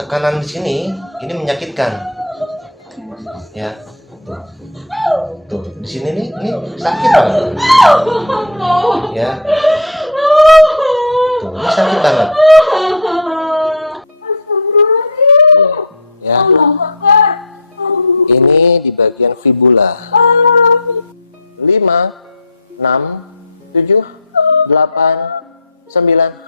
tekanan di sini ini menyakitkan. Ya. Tuh, di sini nih, ini sakit banget. Ya. Tuh, ini sakit banget. Ya. Ini di bagian fibula. 5, 6, 7, 8, 9.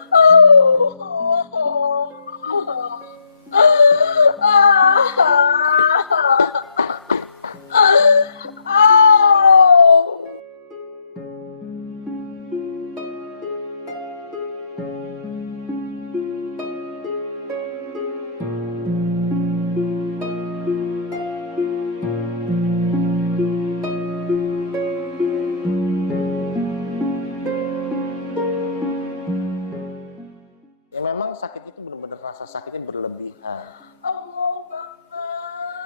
Memang sakit itu benar-benar rasa sakitnya berlebihan.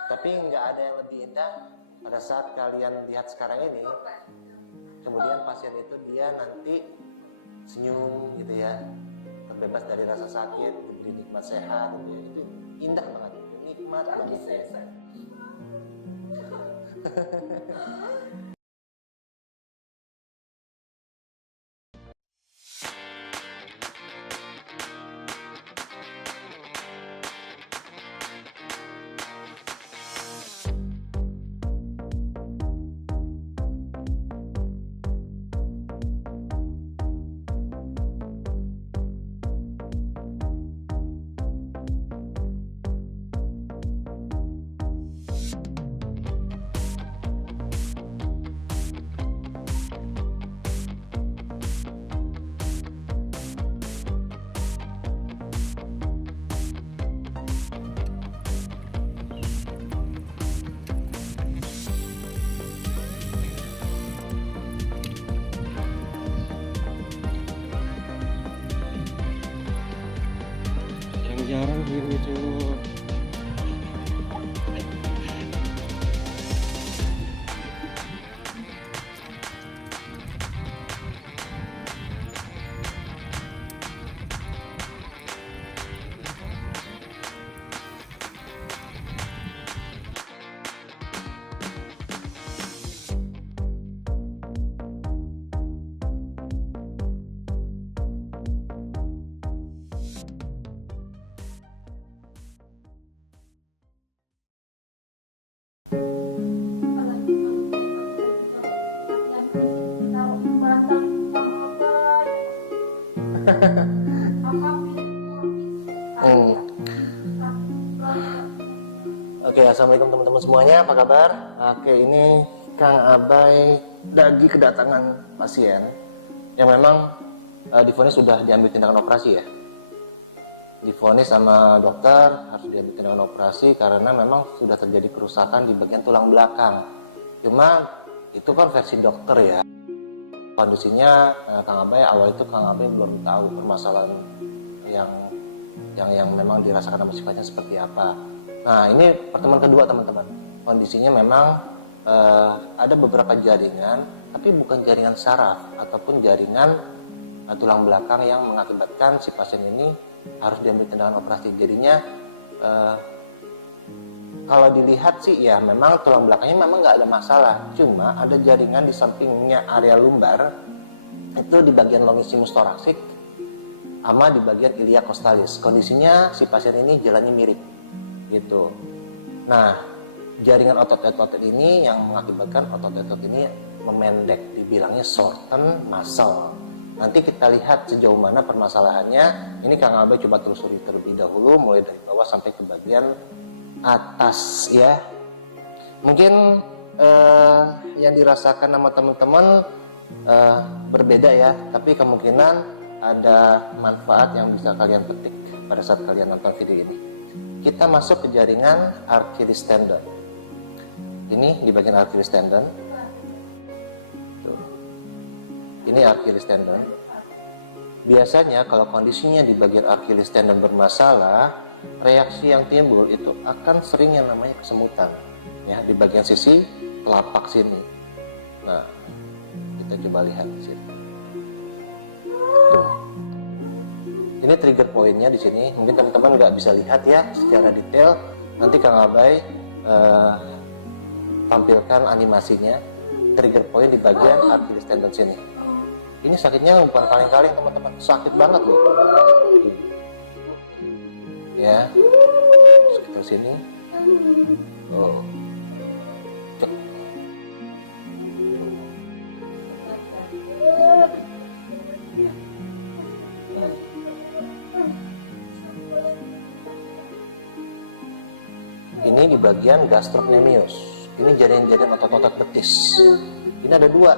Tapi nggak ada yang lebih indah pada saat kalian lihat sekarang ini. Kemudian pasien itu dia nanti senyum gitu ya, terbebas dari rasa sakit, diberi nikmat sehat gitu ya. Itu indah banget, nikmat banget ya. Jarang gitu. Oke, assalamualaikum teman-teman semuanya, apa kabar? Oke, ini Kang Abai lagi kedatangan pasien yang memang divonis sudah diambil tindakan operasi ya. Divonis sama dokter harus diambil tindakan operasi karena memang sudah terjadi kerusakan di bagian tulang belakang. Cuma itu kan versi dokter ya. Kondisinya Kang Abai awal itu Kang Abai belum tahu permasalahan yang memang dirasakan sama sifatnya seperti apa. Nah, ini pertemuan kedua teman-teman. Kondisinya memang ada beberapa jaringan, tapi bukan jaringan saraf ataupun jaringan tulang belakang yang mengakibatkan si pasien ini harus diambil tindakan operasi. Jadinya kalau dilihat sih ya memang tulang belakangnya memang nggak ada masalah, cuma ada jaringan di sampingnya area lumbar itu di bagian longissimus thoracic sama di bagian ilia costalis. Kondisinya si pasien ini jalannya mirip gitu. Nah, jaringan otot-otot ini yang mengakibatkan otot-otot ini memendek, dibilangnya shorten muscle. Nanti kita lihat sejauh mana permasalahannya. Ini Kang Abai coba telusuri terlebih dahulu, mulai dari bawah sampai ke bagian atas ya. Mungkin yang dirasakan sama teman-teman berbeda ya, tapi kemungkinan ada manfaat yang bisa kalian petik pada saat kalian nonton video ini. Kita masuk ke jaringan Achilles tendon. Ini di bagian Achilles tendon. Tuh. Ini Achilles tendon. Biasanya kalau kondisinya di bagian Achilles tendon bermasalah, reaksi yang timbul itu akan sering yang namanya kesemutan, ya di bagian sisi telapak sini. Nah, kita coba lihat di sini. Tuh. Ini trigger pointnya di sini. Mungkin teman-teman nggak bisa lihat ya secara detail. Nanti Kang Abai tampilkan animasinya. Trigger point di bagian Achilles tendon sini. Ini sakitnya bukan kaleng-kaleng teman-teman, sakit banget loh. Ya, sekitar sini. Oh. Cek. Ini di bagian gastrocnemius. Ini jaringan-jaringan otot-otot betis. Ini ada dua,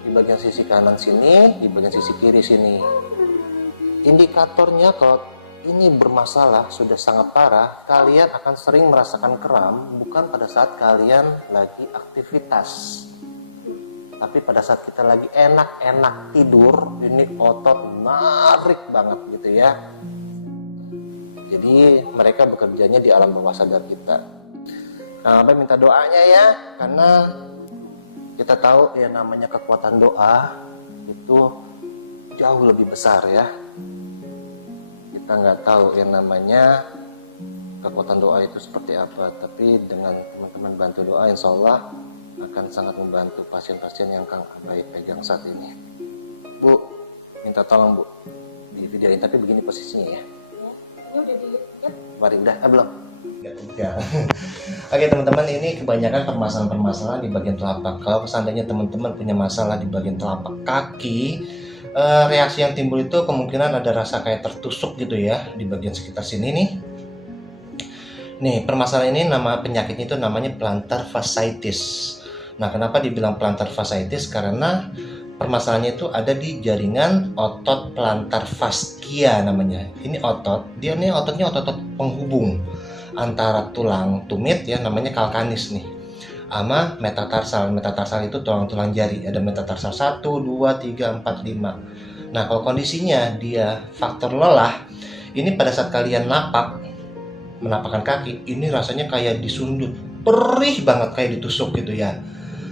di bagian sisi kanan sini, di bagian sisi kiri sini. Indikatornya kalau ini bermasalah sudah sangat parah, kalian akan sering merasakan kram bukan pada saat kalian lagi aktivitas, tapi pada saat kita lagi enak-enak tidur, ini otot narik banget gitu ya. Jadi mereka bekerjanya di alam bawah sadar kita. Nah, Abang minta doanya ya, karena kita tahu ya namanya kekuatan doa itu jauh lebih besar ya. Kita nggak tahu yang namanya kekuatan doa itu seperti apa, tapi dengan teman-teman bantu doa, insya Allah akan sangat membantu pasien-pasien yang Kang Abai pegang saat ini. Bu, minta tolong Bu, di video ini tapi begini posisinya ya. Ini udah dilihat? Mari udah, belum? Ya. Oke teman-teman, ini kebanyakan permasalahan-permasalahan di bagian telapak. Kalau seandainya teman-teman punya masalah di bagian telapak kaki, reaksi yang timbul itu kemungkinan ada rasa kayak tertusuk gitu ya di bagian sekitar sini nih. Nih permasalahan ini, nama penyakitnya itu namanya plantar fasciitis. Nah kenapa dibilang plantar fasciitis? Karena permasalahannya itu ada di jaringan otot plantar fascia namanya. Ini otot, dia nih ototnya otot penghubung antara tulang tumit ya, namanya kalkanis nih, sama metatarsal. Metatarsal itu tulang-tulang jari, ada metatarsal 1, 2, 3, 4, 5. Nah kalau kondisinya dia faktor lelah, ini pada saat kalian menapakkan kaki, ini rasanya kayak disundut, perih banget kayak ditusuk gitu ya.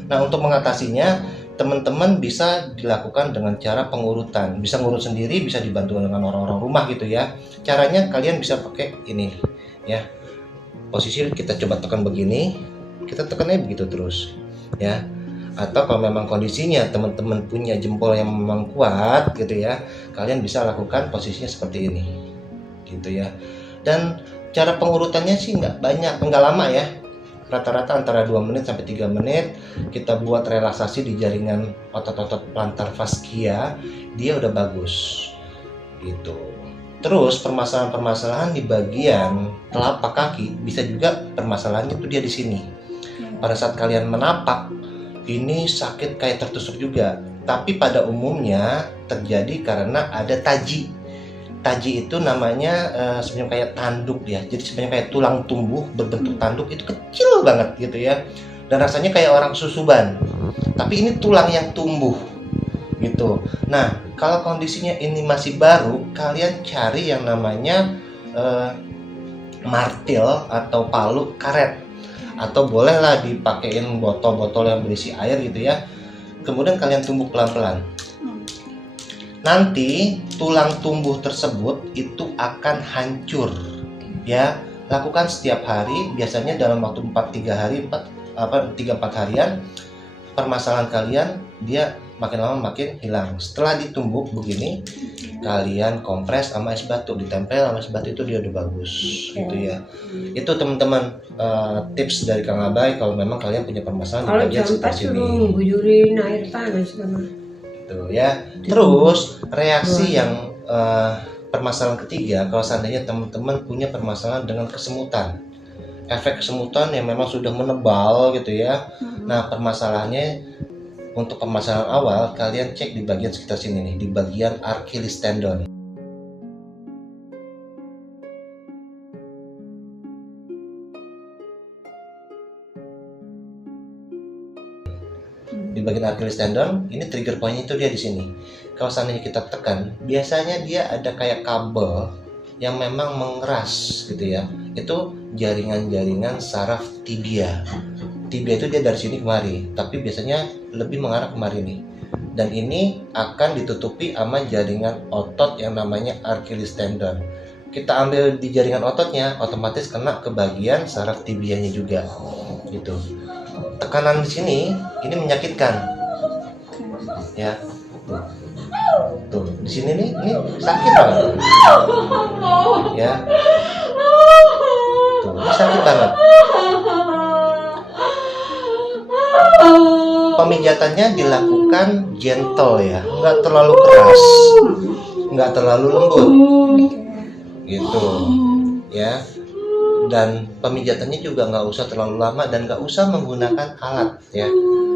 Nah untuk mengatasinya, teman-teman bisa dilakukan dengan cara pengurutan. Bisa ngurut sendiri, bisa dibantu dengan orang-orang rumah gitu ya. Caranya kalian bisa pakai ini ya. Posisi kita coba tekan begini, kita tekannya begitu terus ya. Atau kalau memang kondisinya teman-teman punya jempol yang memang kuat gitu ya, kalian bisa lakukan posisinya seperti ini gitu ya. Dan cara pengurutannya sih nggak banyak, nggak lama ya, rata-rata antara 2 menit sampai 3 menit. Kita buat relaksasi di jaringan otot-otot plantar fascia, dia udah bagus gitu. Terus permasalahan-permasalahan di bagian telapak kaki bisa juga permasalahannya itu dia di sini. Pada saat kalian menapak, ini sakit kayak tertusuk juga. Tapi pada umumnya terjadi karena ada taji. Taji itu namanya sebenarnya kayak tanduk ya. Jadi sebenarnya kayak tulang tumbuh berbentuk tanduk, itu kecil banget gitu ya. Dan rasanya kayak orang susuban. Tapi ini tulang yang tumbuh gitu. Nah, kalau kondisinya ini masih baru, kalian cari yang namanya martil atau palu karet, atau bolehlah dipakein botol-botol yang berisi air gitu ya. Kemudian kalian tumbuk pelan-pelan. Nanti tulang tumbuh tersebut itu akan hancur ya. Lakukan setiap hari, biasanya dalam waktu 3-4 harian, permasalahan kalian dia makin lama makin hilang. Setelah ditumbuk begini, kalian kompres sama es batu, ditempel sama es batu, itu dia udah bagus gitu ya. Itu teman-teman tips dari Kang Abai kalau memang kalian punya permasalahan di bagian sekitar sini. Gujurin air panas sama. Gitu ya. Terus reaksi yang permasalahan ketiga, kalau seandainya teman-teman punya permasalahan dengan kesemutan, efek kesemutan yang memang sudah menebal gitu ya. Nah permasalahannya, untuk permasalahan awal kalian cek di bagian sekitar sini nih, di bagian Achilles tendon. Di bagian Achilles tendon, ini trigger point itu dia di sini. Kalau seandainya kita tekan, biasanya dia ada kayak kabel yang memang mengeras gitu ya. Itu jaringan-jaringan saraf tibia. Tibia itu dia dari sini kemari, tapi biasanya lebih mengarah kemari nih. dan ini akan ditutupi sama jaringan otot yang namanya Achilles tendon. Kita ambil di jaringan ototnya, otomatis kena ke bagian saraf tibianya juga, gitu. Tekanan di sini ini menyakitkan, ya. Tuh, di sini nih, ini sakit banget, ya. Tuh, ini sakit banget. Pemijatannya dilakukan gentle ya, nggak terlalu keras, nggak terlalu lembut, gitu, ya. Dan pemijatannya juga nggak usah terlalu lama dan nggak usah menggunakan alat, ya.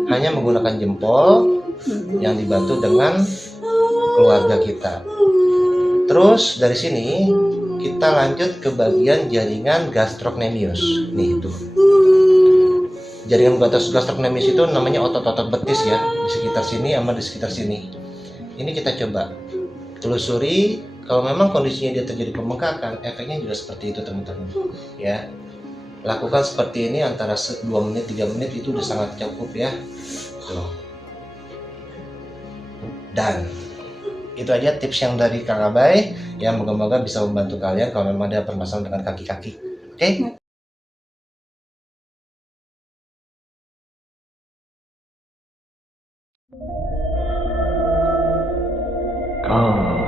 Hanya menggunakan jempol yang dibantu dengan keluarga kita. Terus dari sini kita lanjut ke bagian jaringan gastrocnemius. Nih itu. Jaringan gastrocnemius itu namanya otot-otot betis ya, di sekitar sini sama di sekitar sini. Ini kita coba telusuri. Kalau memang kondisinya dia terjadi pembengkakan, efeknya juga seperti itu teman-teman. Ya, lakukan seperti ini antara 2 menit 3 menit itu udah sangat cukup ya. Tuh. Dan itu aja tips yang dari Kang Abai, yang moga-moga bisa membantu kalian kalau memang ada permasalahan dengan kaki-kaki. Oke? Kau